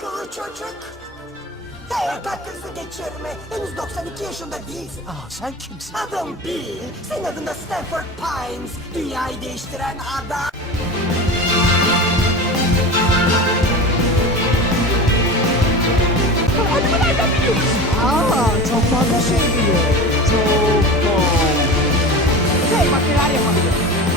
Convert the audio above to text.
çocuk. Hey kalp krizi geçirme. Henüz 92 yaşında değilsin. Aa sen kimsin? Adım Bill. Senin adın da Stanford Pines. Dünyayı değiştiren adam. Adımı nereden biliyorsun? Aa çok fazla şey biliyorum. Çok fazla. Hey bak neler yapabilirim.